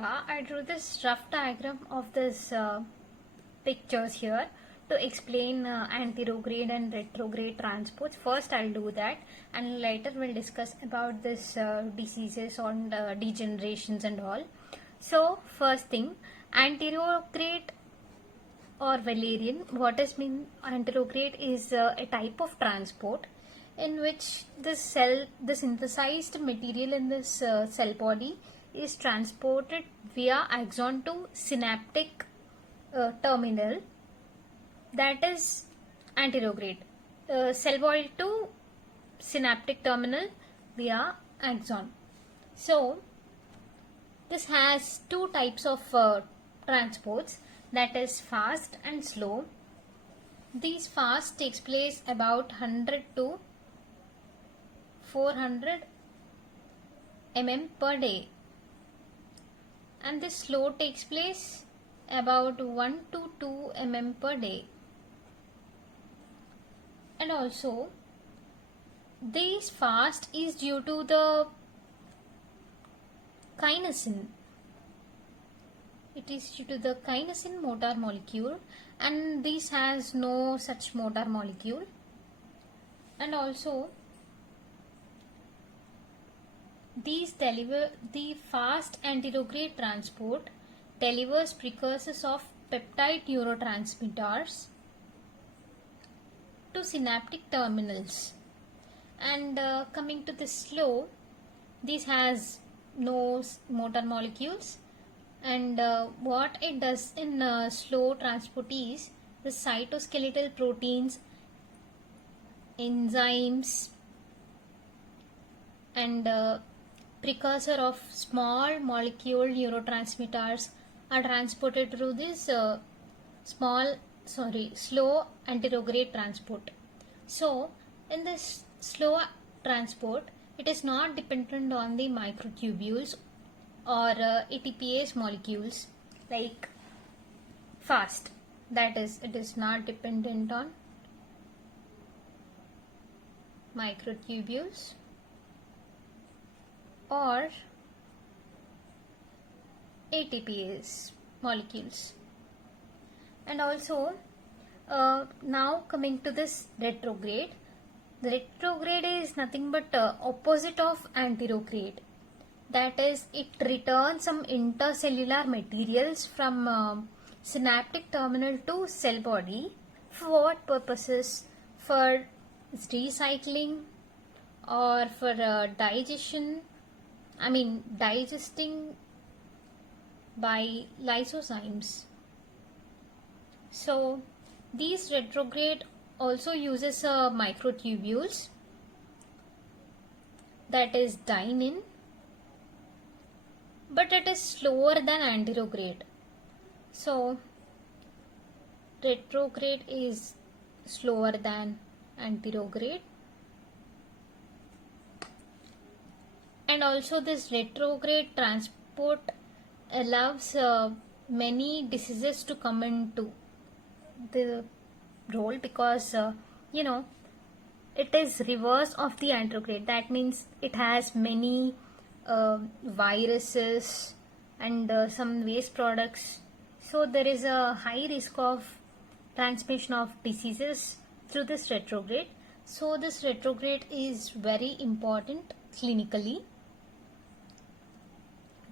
yeah, I drew this rough diagram of this pictures here to explain anterograde and retrograde transports. First I'll do that, and later we'll discuss about this diseases on degenerations and all. So first thing, anterograde or Valerian, what is mean anterograde is a type of transport in which the synthesized material in this cell body is transported via axon to synaptic terminal, that is anterograde. Cell body to synaptic terminal via axon. So this has two types of transports, that is fast and slow. These fast takes place about 100 to 400 mm per day, and this slow takes place about 1 to 2 mm per day. And also this fast is due to the kinesin. It is due to the kinesin motor molecule, and this has no such motor molecule. And also these deliver the fast anterograde transport delivers precursors of peptide neurotransmitters to synaptic terminals. And coming to the slow, this has no motor molecules, and what it does in slow transport is the cytoskeletal proteins, enzymes, and precursor of small molecule neurotransmitters are transported through this slow anterograde transport. So in this slow transport, it is not dependent on the microtubules or ATPase molecules like fast, that is, it is not dependent on microtubules or ATPase molecules. And also now coming to this retrograde, the retrograde is nothing but opposite of anterograde. That is, it returns some intercellular materials from synaptic terminal to cell body. For what purposes? For recycling or for digesting by lysozymes. So these retrograde also uses microtubules, that is dynein, but it is slower than anterograde. So retrograde is slower than anterograde. And also this retrograde transport allows many diseases to come into the role, because it is reverse of the anterograde. That means it has many viruses and some waste products. So there is a high risk of transmission of diseases through this retrograde. So this retrograde is very important clinically.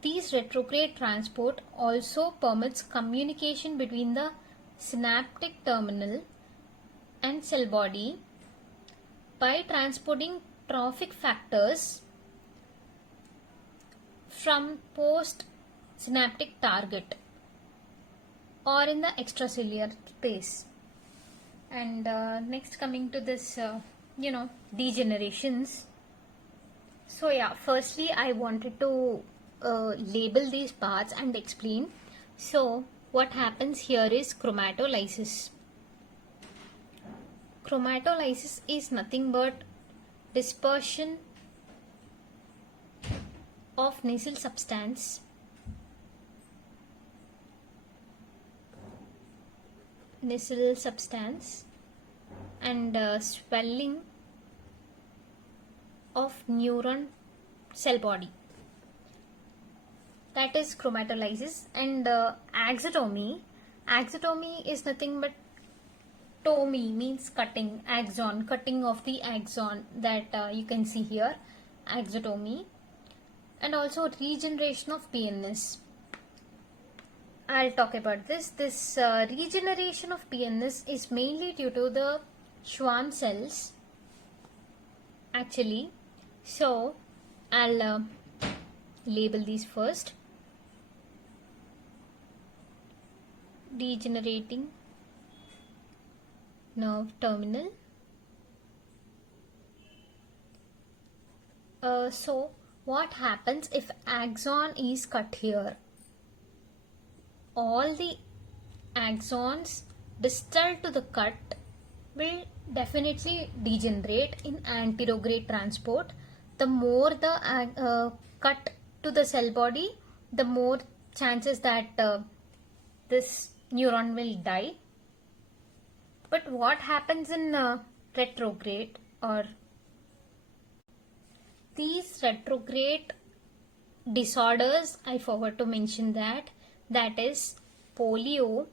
These retrograde transport also permits communication between the synaptic terminal and cell body by transporting trophic factors from post-synaptic target or in the extracellular space. And next coming to this degenerations. So yeah, firstly I wanted to label these parts and explain. So what happens here is chromatolysis. Chromatolysis is nothing but dispersion of nasal substance and swelling of neuron cell body. that is chromatolysis. And axotomy is nothing but tomy, means cutting, axon, cutting of the axon, that you can see here, axotomy. And also regeneration of PNS. I'll talk about this. This regeneration of PNS is mainly due to the Schwann cells actually. So I'll label these first. Degenerating nerve terminal. So what happens if axon is cut here? All the axons distal to the cut will definitely degenerate in anterograde transport. The more the cut to the cell body, the more chances that this neuron will die. But what happens in retrograde, or these retrograde disorders, I forgot to mention that is polio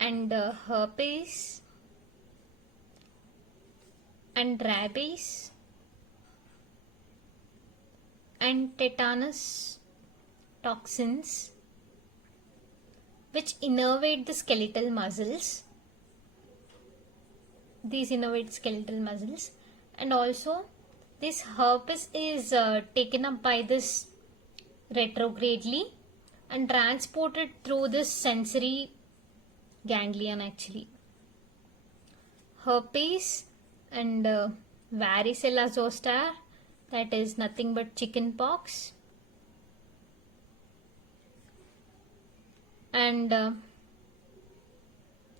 and herpes and rabies and tetanus toxins, which innervate the skeletal muscles. These innervate skeletal muscles, and also this herpes is taken up by this retrogradely and transported through this sensory ganglion actually. Herpes and varicella zoster, that is nothing but chicken pox. And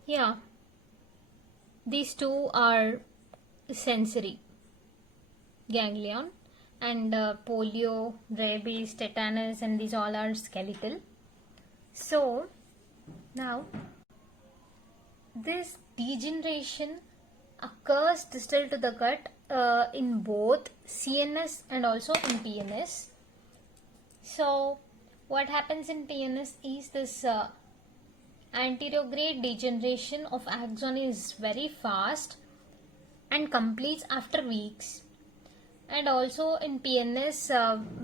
yeah, these two are sensory ganglion, and polio, rabies, tetanus, and these all are skeletal. So now this degeneration occurs distal to the gut in both CNS and also in PNS. So what happens in PNS is this anterograde degeneration of axon is very fast and completes after weeks. And also in PNS,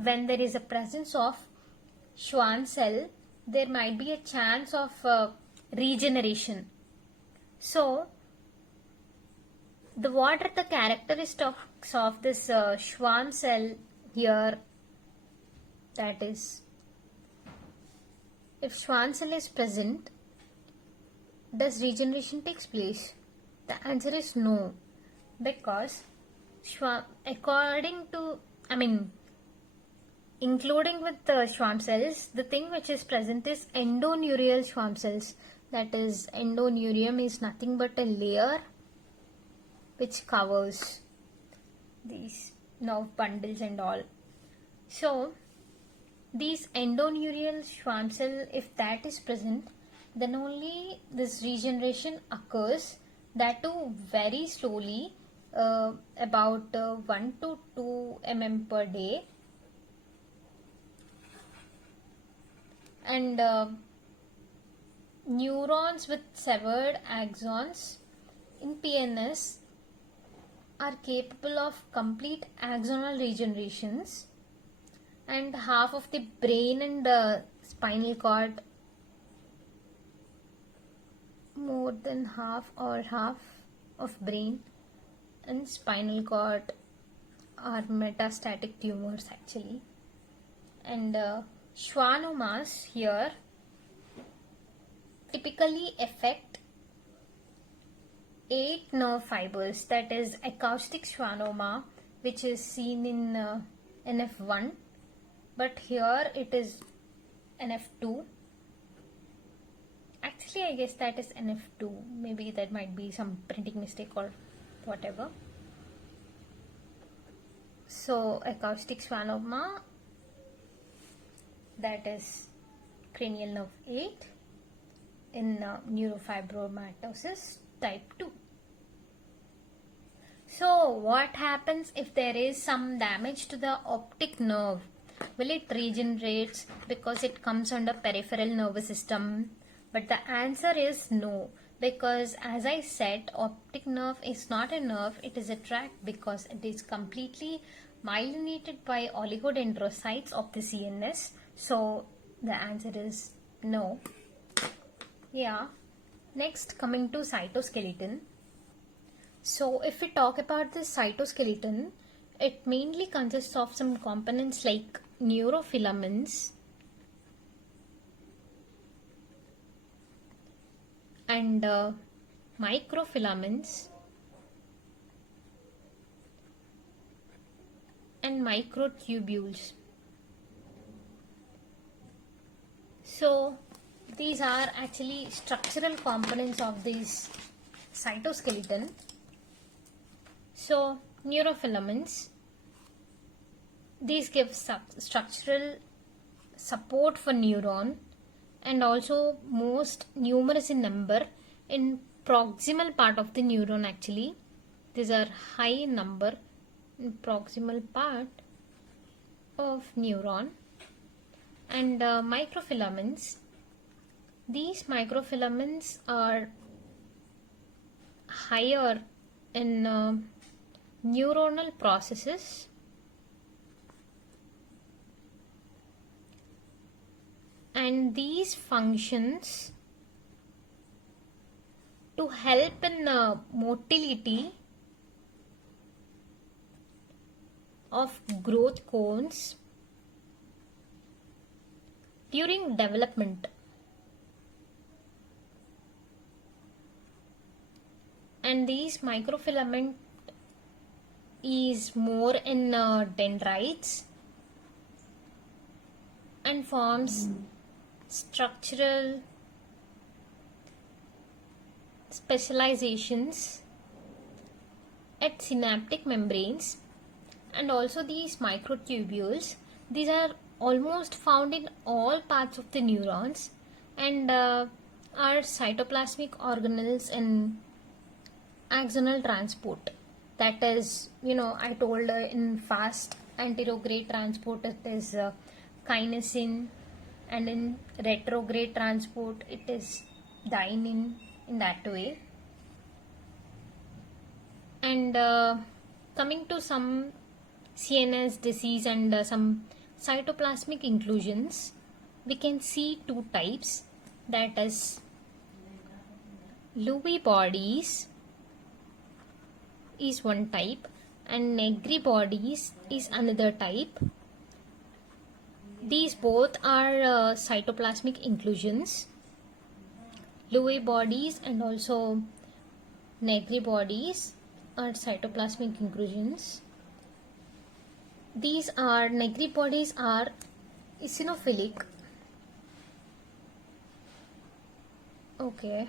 when there is a presence of Schwann cell, there might be a chance of regeneration. So what are the characteristics of this Schwann cell here? That is, if Schwann cell is present, does regeneration takes place? The answer is no, because according to, including with the Schwann cells, the thing which is present is endoneurial Schwann cells. That is, endoneurium is nothing but a layer which covers these nerve bundles and all. So these endoneurial Schwann cell, if that is present, then only this regeneration occurs, that too very slowly, about 1 to 2 mm per day. And neurons with severed axons in PNS are capable of complete axonal regenerations, and half of the brain and spinal cord, more than half of brain and spinal cord are metastatic tumors actually. And schwannomas here typically affect 8 nerve fibers, that is acoustic schwannoma, which is seen in NF1, but here it is NF2. Actually, I guess that is NF2. Maybe that might be some printing mistake or whatever. So acoustic schwannoma, that is cranial nerve 8 in neurofibromatosis type 2. So what happens if there is some damage to the optic nerve? Will it regenerates because it comes under peripheral nervous system? But the answer is no, because as I said, optic nerve is not a nerve, it is a tract because it is completely myelinated by oligodendrocytes of the CNS. So the answer is no. Yeah. Next, coming to cytoskeleton. So if we talk about this cytoskeleton, it mainly consists of some components like neurofilaments and microfilaments and microtubules. So these are actually structural components of this cytoskeleton. So neurofilaments, these give structural support for neuron and also most numerous in number in proximal part of the neuron actually. These are high number in proximal part of neuron. And microfilaments, these microfilaments are higher in neuronal processes and these functions to help in motility of growth cones during development. And these microfilament is more in dendrites and forms structural specializations at synaptic membranes. And also these microtubules, these are almost found in all parts of the neurons and are cytoplasmic organelles in axonal transport. That is, I told in fast anterograde transport it is kinesin, and in retrograde transport it is dynein, in that way. And coming to some CNS disease and some cytoplasmic inclusions, we can see two types, that is Lewy bodies is one type and Negri bodies is another type. These both are cytoplasmic inclusions. Lewy bodies and also Negri bodies are cytoplasmic inclusions. These are Negri bodies are eosinophilic. Okay,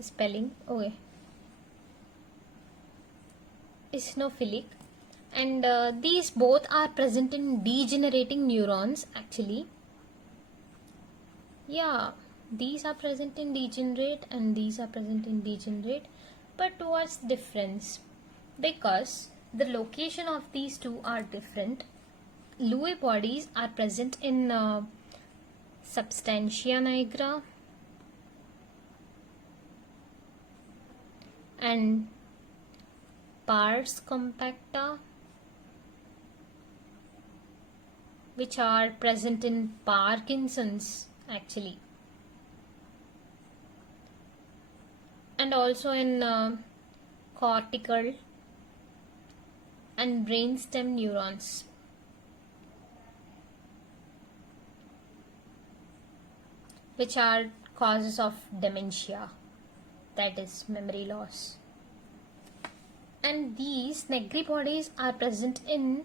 spelling. Okay, eosinophilic, and these both are present in degenerating neurons actually. Yeah, these are present in degenerate and these are present in degenerate. But what's the difference? Because the location of these two are different. Lewy bodies are present in substantia nigra and pars compacta, which are present in Parkinson's actually, and also in cortical and brainstem neurons. Which are causes of dementia, that is memory loss. And these Negri bodies are present in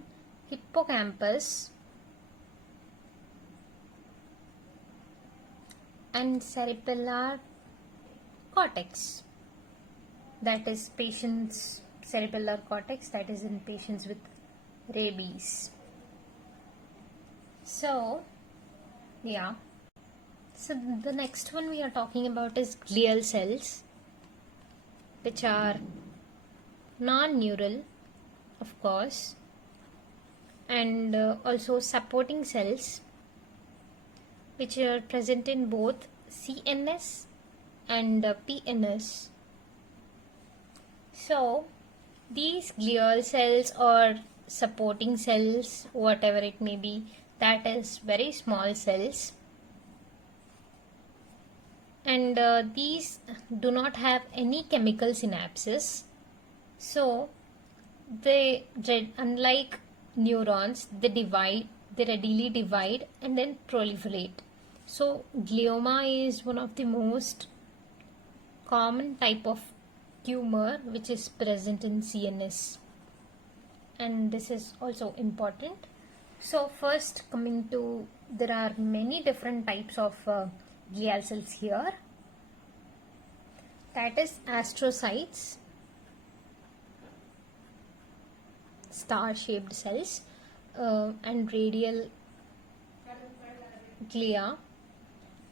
hippocampus and cerebellar cortex, that is patients' cerebellar cortex, that is in patients with rabies. So yeah, so the next one we are talking about is glial cells, which are non-neural, of course, and also supporting cells which are present in both CNS and PNS. So these glial cells or supporting cells, whatever it may be, that is very small cells, and these do not have any chemical synapses. So they, unlike neurons, they readily divide and then proliferate. So glioma is one of the most common type of tumor which is present in CNS, and this is also important. So first, coming to, there are many different types of glial cells here. That is astrocytes, star-shaped cells, and radial glia,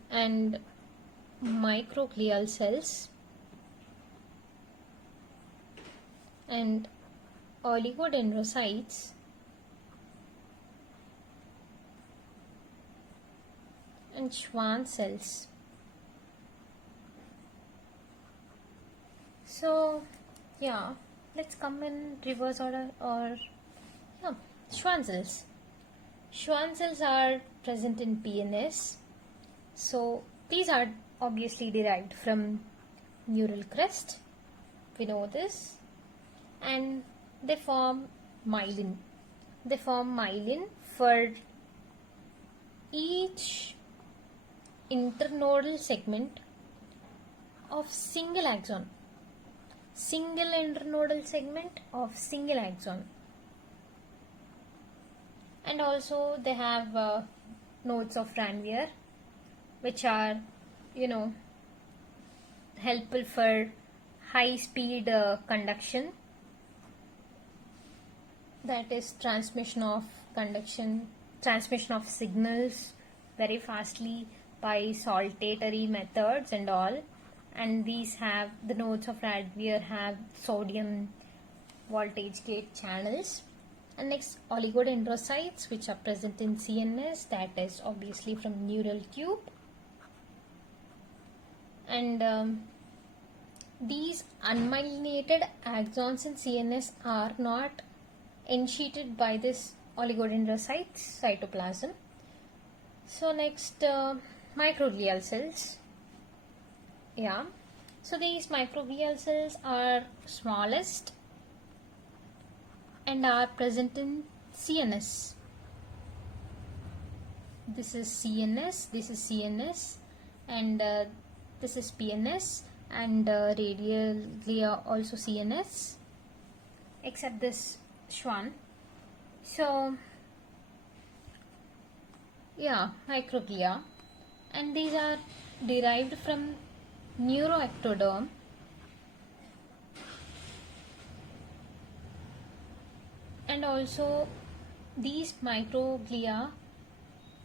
and microglial cells, and oligodendrocytes, and Schwann cells. So yeah, let's come in reverse order, or yeah, Schwann cells. Schwann cells are present in PNS. So these are obviously derived from neural crest, we know this, and they form myelin. They form myelin for each internodal segment of single axon. Single internodal segment of single axon. And also they have nodes of Ranvier, which are, helpful for high speed conduction, that is transmission of signals very fastly by saltatory methods and all. And these have, the nodes of Ranvier have sodium voltage gate channels. And next, oligodendrocytes, which are present in CNS, that is obviously from neural tube. And these unmyelinated axons in CNS are not encapsulated by this oligodendrocyte cytoplasm. So next, microglial cells. Yeah, so these microglial cells are smallest and are present in CNS. This is CNS, and this is PNS, and radial glia also CNS, except this Schwann. So yeah, microglia, and these are derived from neuroectoderm, and also these microglia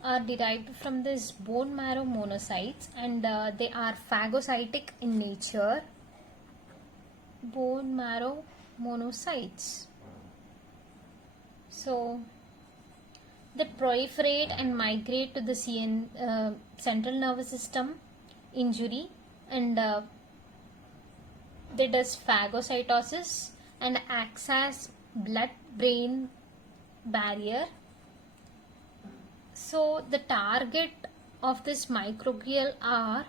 are derived from this bone marrow monocytes, and they are phagocytic in nature. Bone marrow monocytes. So they proliferate and migrate to the central nervous system injury, and they does phagocytosis and acts as blood-brain barrier. So the target of this microglial are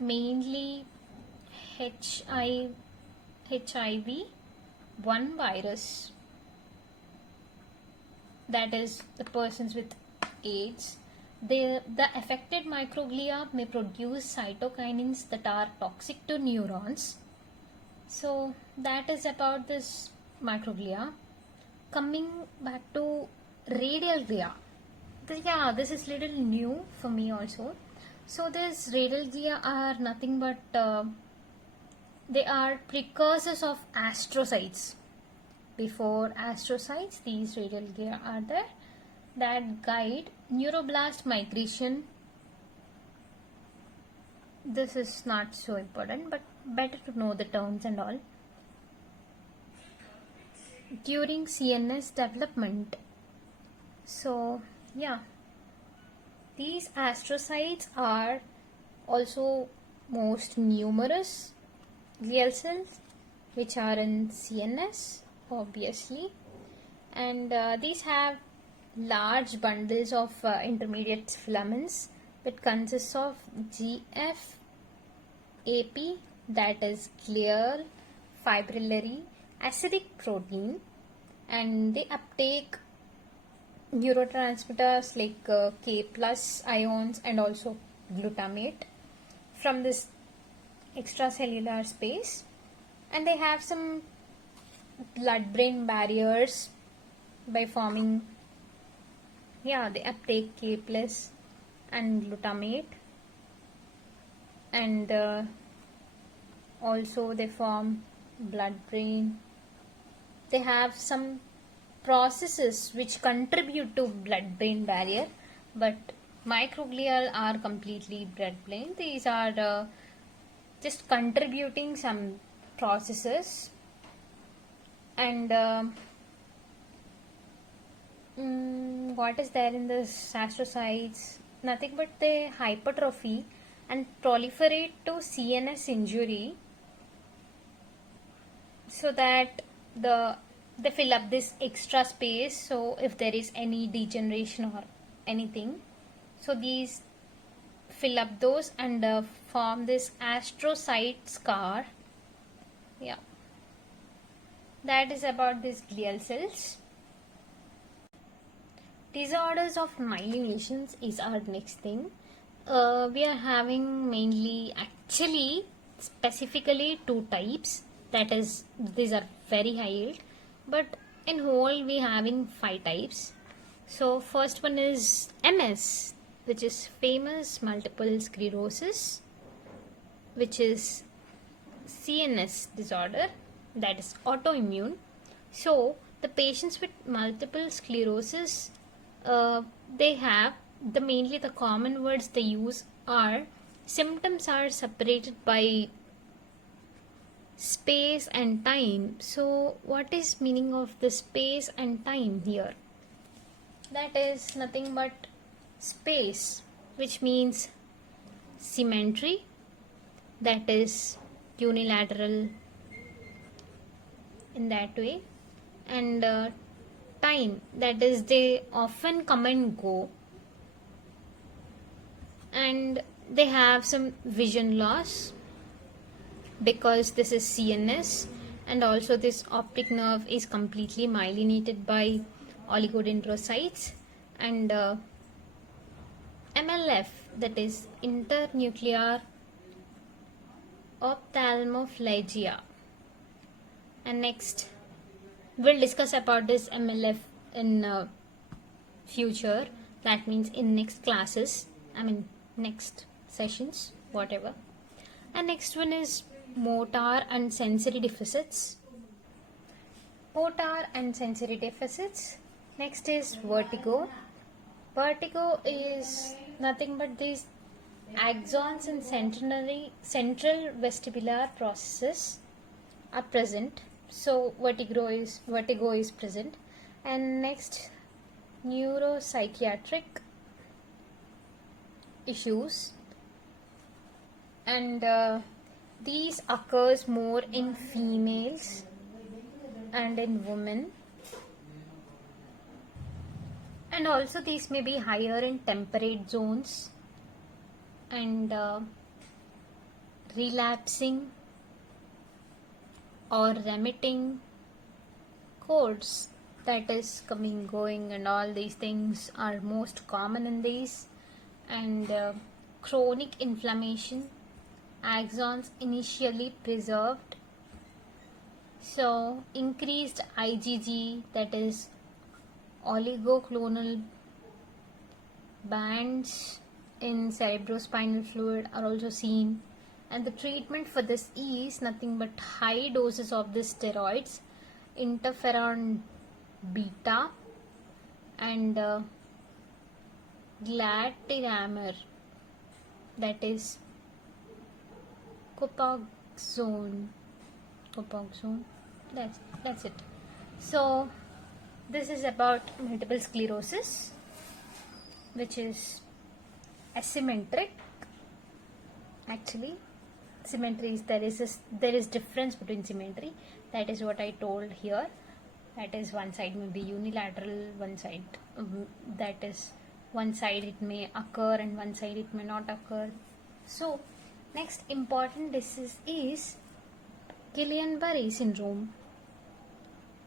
mainly HIV-1 virus, that is the persons with AIDS. The affected microglia may produce cytokinins that are toxic to neurons. So that is about this microglia. Coming back to radial glia. This is little new for me also. So these radial glia are nothing but they are precursors of astrocytes. Before astrocytes, these radial glia are there that guide neuroblast migration. This is not so important, but better to know the terms and all. During CNS development, So yeah, these astrocytes are also most numerous glial cells which are in CNS, obviously, and these have large bundles of intermediate filaments that consists of GFAP, that is glial fibrillary acidic protein, and they uptake neurotransmitters like K plus ions and also glutamate from this extracellular space, and they have some blood-brain barriers by forming, yeah, they uptake K plus and glutamate, and also they form blood-brain. They have some processes which contribute to blood-brain barrier, but microglial are completely blood-brain. These are just contributing some processes, and what is there in the astrocytes? Nothing but they hypertrophy and proliferate to CNS injury, so that they fill up this extra space. So if there is any degeneration or anything, so these fill up those and form this astrocyte scar. Yeah, that is about these glial cells. Disorders of myelinations is our next thing. We are having mainly, actually, specifically two types. That is, these are very high yield, but in whole we are having 5 types. So first one is MS, which is famous multiple sclerosis, which is CNS disorder, that is autoimmune. So the patients with multiple sclerosis, they have mainly the common words they use are symptoms are separated by space and time. So what is meaning of the space and time here? That is nothing but space, which means symmetry, that is unilateral in that way, and time, that is they often come and go, and they have some vision loss because this is CNS, and also this optic nerve is completely myelinated by oligodendrocytes, and MLF, that is internuclear ophthalmoplegia. And next we'll discuss about this MLF in future, that means in next classes, next sessions, whatever. And next one is motor and sensory deficits. Motor and sensory deficits. Next is vertigo. Vertigo is nothing but these axons and central vestibular processes are present. So vertigo is present. And next, neuropsychiatric issues, and these occurs more in females and in women, and also these may be higher in temperate zones, and relapsing or remitting codes, that is coming, going, and all these things are most common in these, and chronic inflammation, axons initially preserved, so increased IgG, that is oligoclonal bands in cerebrospinal fluid are also seen, and the treatment for this is nothing but high doses of the steroids, interferon beta, and glatiramir, that is copaxone. That's it. So this is about multiple sclerosis, which is asymmetric. Actually, symmetry is there is difference between symmetry. That is what I told here. That is one side may be unilateral, one side one side it may occur and one side it may not occur. So next important disease is Guillain-Barré syndrome.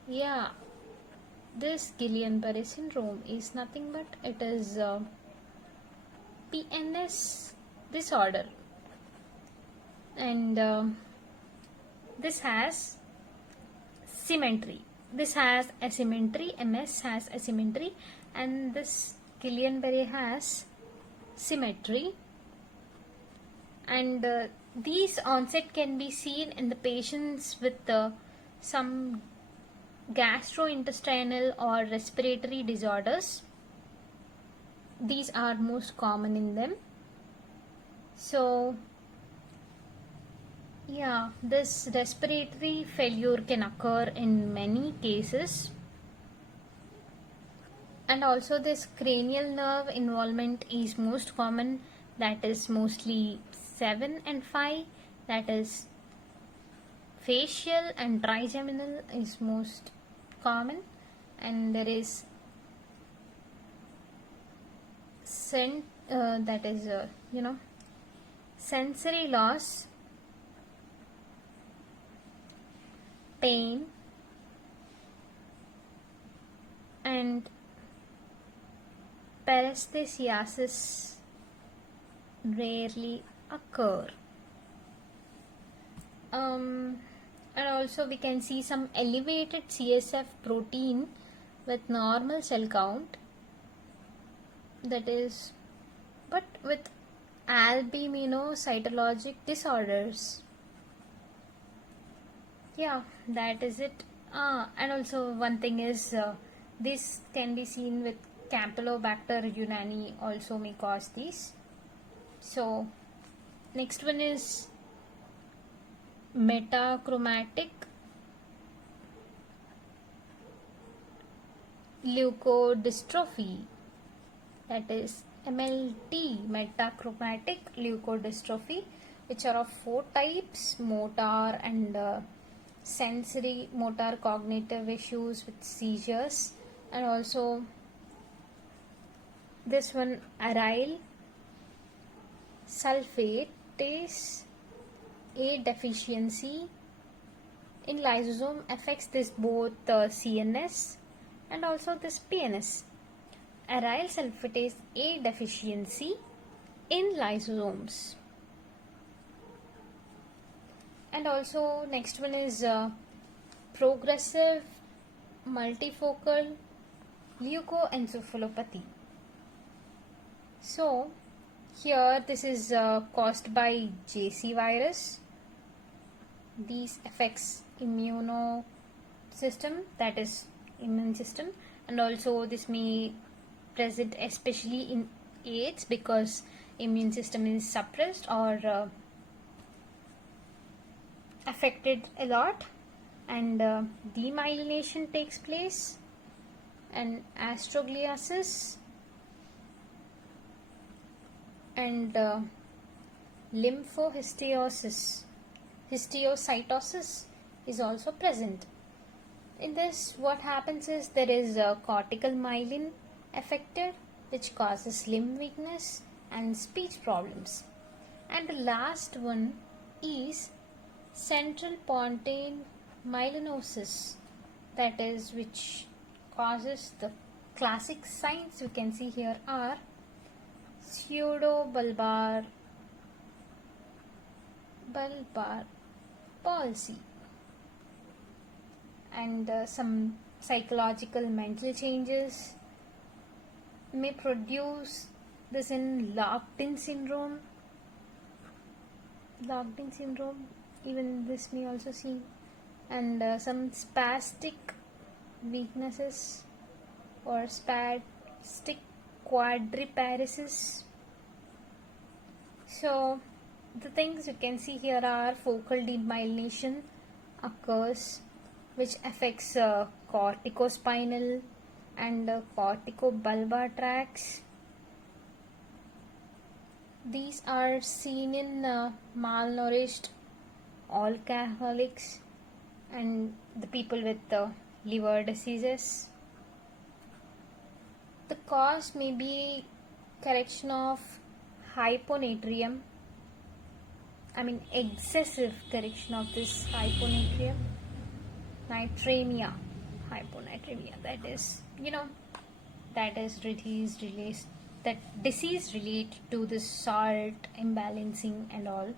Yeah, this Guillain-Barré syndrome is nothing but it is PNS disorder, and this has symmetry. This has asymmetry. MS has asymmetry, and this Guillain-Barré has symmetry. And these onset can be seen in the patients with some gastrointestinal or respiratory disorders. These are most common in them. So yeah, this respiratory failure can occur in many cases, and also this cranial nerve involvement is most common, that is mostly 7 and 5, that is facial and trigeminal is most common, and there is sensory loss, pain, and paresthesias rarely occur. And also we can see some elevated CSF protein with normal cell count, that is, but with albuminocytologic disorders. Yeah, that is it. And also one thing is this can be seen with Campylobacter jejuni also may cause these. So next one is metachromatic leukodystrophy, that is MLT, metachromatic leukodystrophy, which are of 4 types: motor and sensory motor cognitive issues with seizures, and also this one aryl sulfatase A deficiency in lysosome affects this both CNS and also this PNS. Aryl sulfatase A deficiency in lysosomes. And also next one is progressive multifocal leukoencephalopathy. So here this is caused by JC virus. These affects immune system, that is immune system, and also this may present especially in AIDS because immune system is suppressed or affected a lot, and demyelination takes place, and astrogliosis and lymphohistiocytosis is also present. In this, what happens is there is a cortical myelin affected, which causes limb weakness and speech problems. And the last one is central pontine myelinosis, that is, which causes the classic signs we can see here are pseudobulbar palsy, and some psychological mental changes may produce this in locked-in syndrome. Even this may also see, and some spastic weaknesses or spastic quadriparesis. So the things you can see here are focal demyelination occurs which affects corticospinal and corticobulbar tracts. These are seen in malnourished alcoholics and the people with liver diseases. The cause may be correction of hyponatremia, excessive correction of this hyponatremia, hyponatremia, that is, that disease related to the salt imbalancing and all.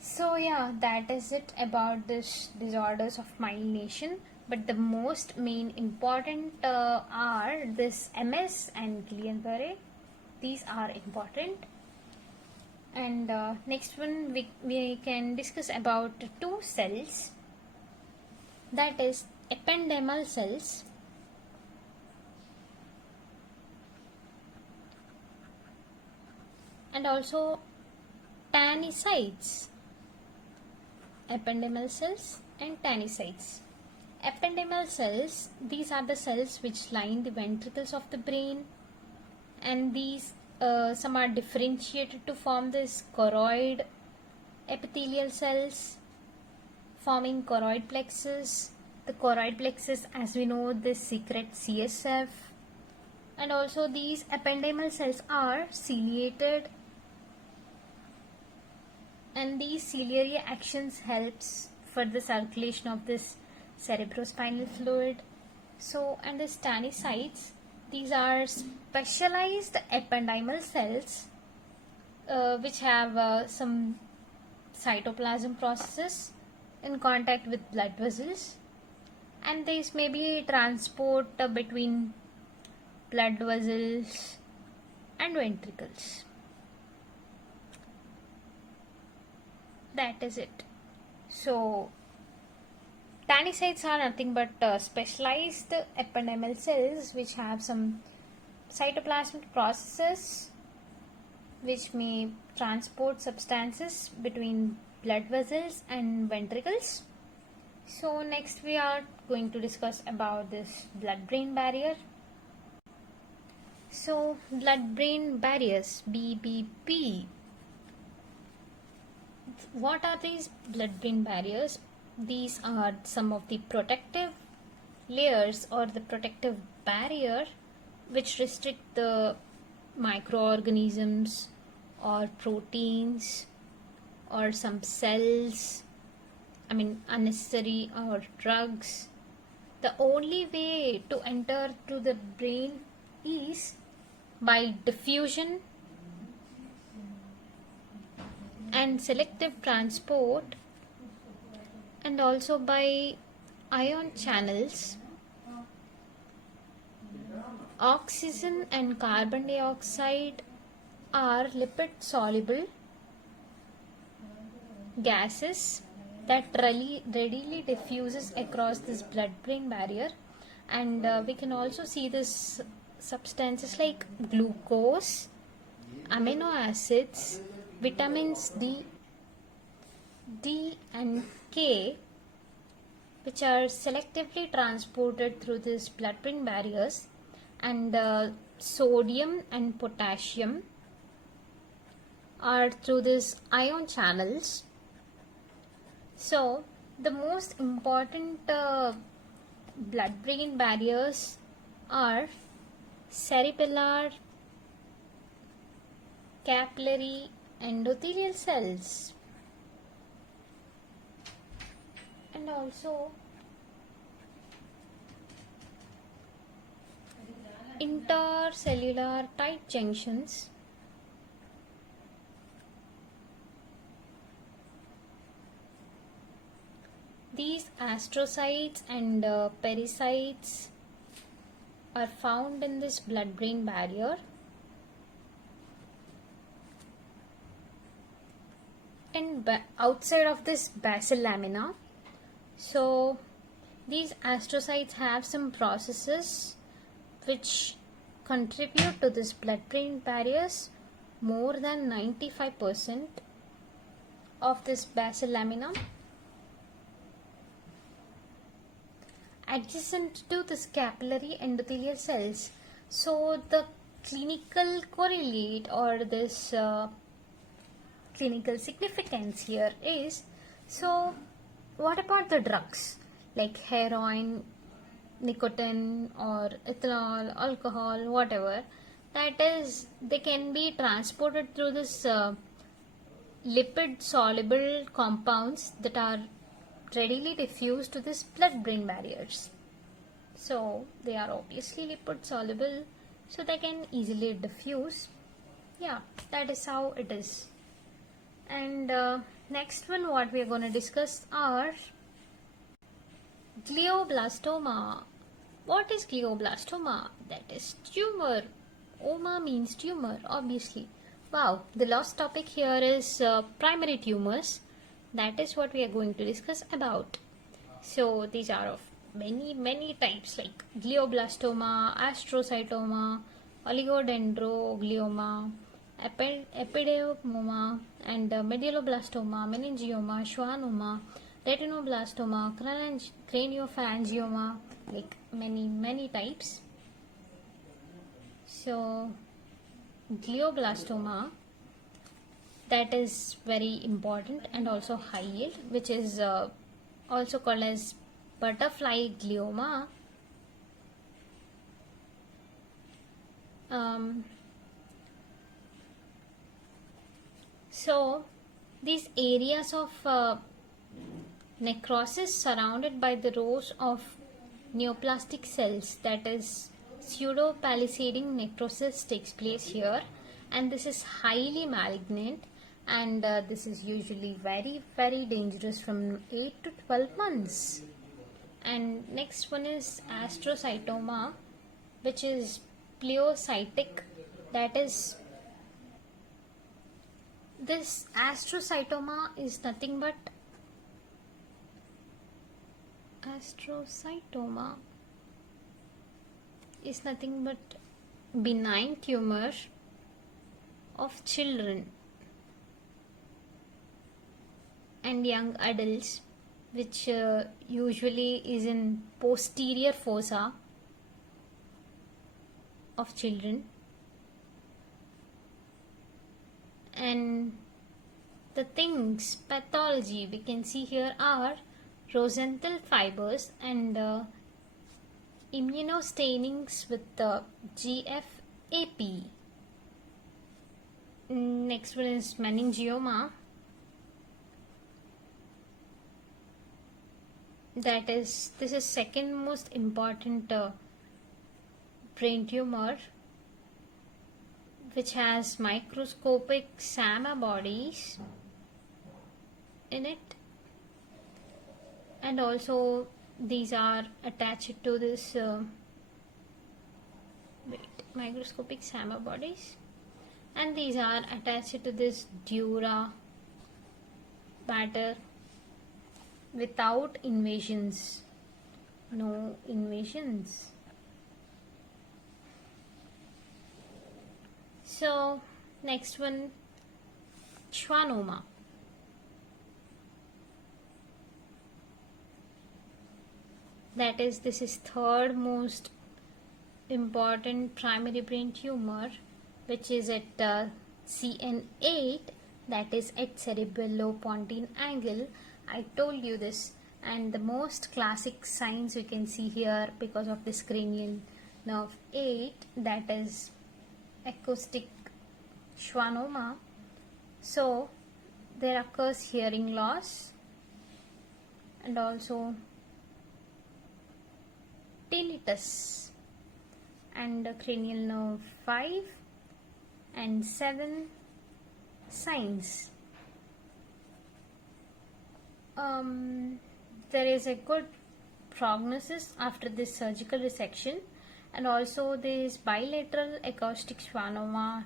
So yeah, that is it about this disorders of myelination. But the most main important are this MS and Guillain-Barré. These are important. And next one we can discuss about two cells, that is ependymal cells and also tanycytes. Ependymal cells and tanycytes. Ependymal cells, these are the cells which line the ventricles of the brain, and these some are differentiated to form this choroid epithelial cells forming choroid plexus. The choroid plexus, as we know, this secretes CSF, and also these ependymal cells are ciliated, and these ciliary actions helps for the circulation of this cerebrospinal fluid. So, and the tanycytes, these are specialized ependymal cells which have some cytoplasm processes in contact with blood vessels, and these may be transport between blood vessels and ventricles. That is it. So tanycytes are nothing but specialized ependymal cells which have some cytoplasmic processes which may transport substances between blood vessels and ventricles. So next we are going to discuss about this blood-brain barrier. So blood-brain barriers, BBB. What are these blood-brain barriers? These are some of the protective layers or the protective barrier which restrict the microorganisms or proteins or some cells, unnecessary or drugs. The only way to enter to the brain is by diffusion and selective transport, and also by ion channels. Oxygen and carbon dioxide are lipid soluble gases that readily diffuses across this blood-brain barrier, and we can also see this substances like glucose, amino acids, vitamins D and K, which are selectively transported through these blood-brain barriers, and sodium and potassium are through these ion channels. So the most important blood-brain barriers are cerebellar, capillary, endothelial cells, and also intercellular tight junctions. These astrocytes and pericytes are found in this blood-brain barrier, and outside of this basal lamina. So these astrocytes have some processes which contribute to this blood-brain barriers. More than 95% of this basal lamina. adjacent to the scapulary endothelial cells. So the clinical correlate or this clinical significance here is, so what about the drugs like heroin, nicotine or ethanol, alcohol, whatever, that is, they can be transported through this lipid soluble compounds that are readily diffused to this blood-brain barriers. So they are obviously lipid soluble, so they can easily diffuse. Yeah, that is how it is. And next one what we are going to discuss are glioblastoma. What is glioblastoma? That is tumor. Oma means tumor, obviously. Wow, the last topic here is primary tumors. That is what we are going to discuss about. So these are of many types like glioblastoma, astrocytoma, oligodendroglioma, epidermoma, and medulloblastoma, meningioma, schwannoma, retinoblastoma, craniopharyngioma, like many types. So glioblastoma, that is very important and also high yield, which is also called as butterfly glioma. So these areas of necrosis surrounded by the rows of neoplastic cells, that is pseudo-palisading necrosis, takes place here, and this is highly malignant, and this is usually very dangerous from 8 to 12 months. And next one is astrocytoma, which is pleocytic, that is, this astrocytoma is nothing but benign tumor of children and young adults, which usually is in posterior fossa of children. And the things, pathology we can see here are rosenthal fibers and immunostainings with the GFAP. Next one is meningioma. This is second most important brain tumor, which has microscopic SAMA bodies in it, and also these are attached to this microscopic SAMA bodies, and these are attached to this dura matter without invasions, no invasions. So next one, schwannoma. That is, this is third most important primary brain tumor, which is at CN8, that is at cerebellopontine angle. I told you this, and the most classic signs you can see here because of this cranial nerve 8, that is acoustic schwannoma. So there occurs hearing loss and also tinnitus, and cranial nerve 5 and 7 signs. There is a good prognosis after this surgical resection, and also this bilateral acoustic schwannoma,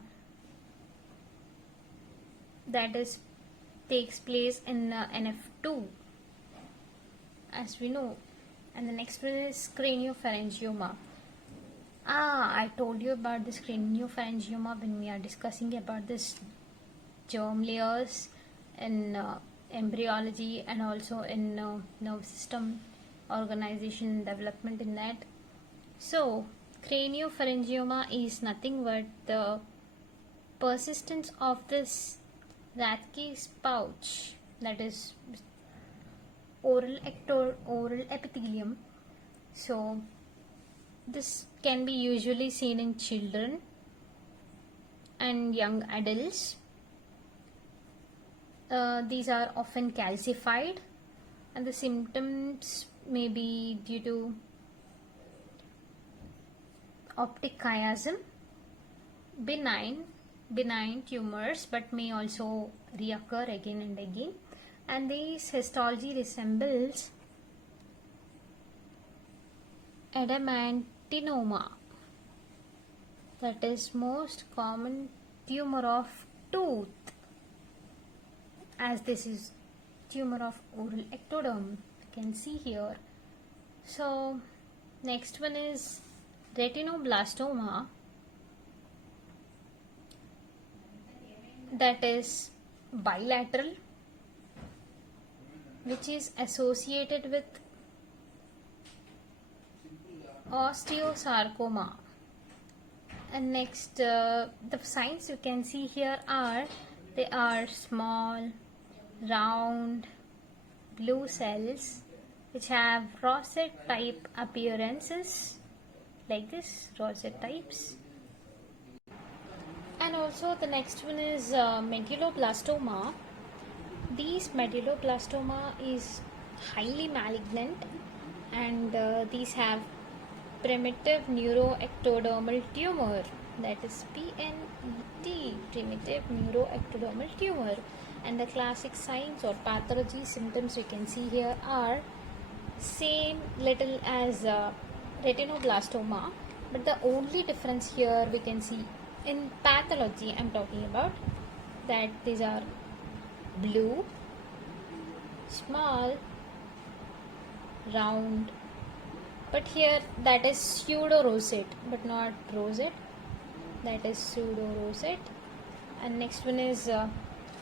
that is takes place in NF2, as we know. And the next one is craniopharyngioma. I told you about this craniopharyngioma when we are discussing about this germ layers in embryology and also in nerve system. organization and development in that. So craniopharyngioma is nothing but the persistence of this Rathke's pouch, that is oral epithelium. So this can be usually seen in children and young adults. These are often calcified, and the symptoms may be due to optic chiasm, benign tumors, but may also reoccur again and again. And this histology resembles adamantinoma, that is most common tumor of tooth, as this is tumor of oral ectoderm, you can see here. So next one is retinoblastoma, that is bilateral, which is associated with osteosarcoma. And next, the signs you can see here are, they are small, round, blue cells which have rosette type appearances, like this, rosette types. And also the next one is medulloblastoma. These medulloblastoma is highly malignant, and these have primitive neuroectodermal tumor, that is PNET, primitive neuroectodermal tumor. And the classic signs or pathology symptoms you can see here are same little as retinoblastoma, but the only difference here we can see in pathology I'm talking about, that these are blue, small, round, but here that is pseudo-rosette but not rosette, that is pseudo-rosette. And next one is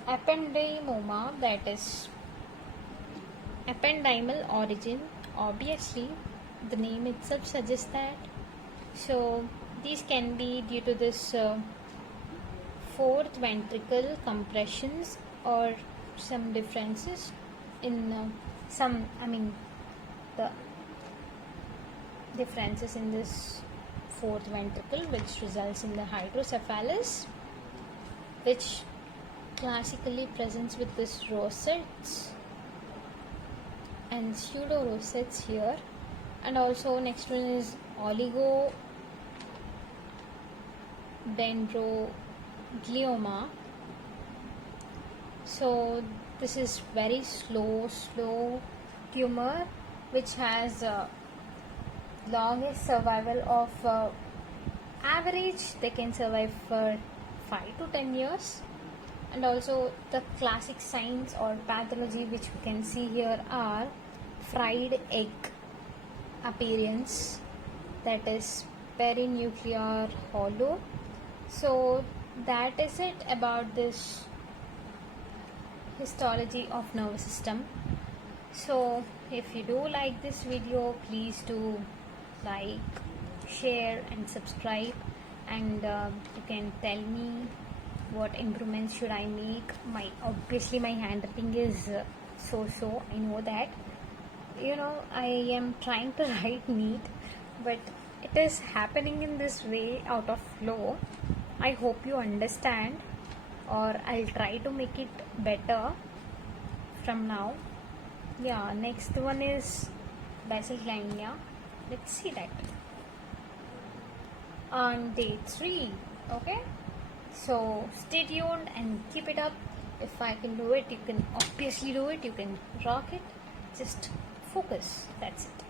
ependymoma, that is ependymal origin, obviously the name itself suggests that. So these can be due to this fourth ventricle compressions or some differences in the differences in this fourth ventricle, which results in the hydrocephalus, which classically presents with this rosettes and pseudo rosettes here. And also next one is oligodendroglioma. So this is very slow tumor which has longest survival of average, they can survive for 5 to 10 years. And also the classic signs or pathology which we can see here are fried egg appearance, that is perinuclear hollow. So that is it about this histology of nervous system. So if you do like this video, please do like, share and subscribe, and you can tell me what improvements should I make. Obviously my handwriting is so I know that, I am trying to write neat, but it is happening in this way out of flow. I hope you understand, or I'll try to make it better from now. Yeah, next one is basal ganglia. Let's see that on day 3. Okay, so stay tuned and keep it up. If I can do it, you can obviously do it. You can rock it. Just focus. That's it.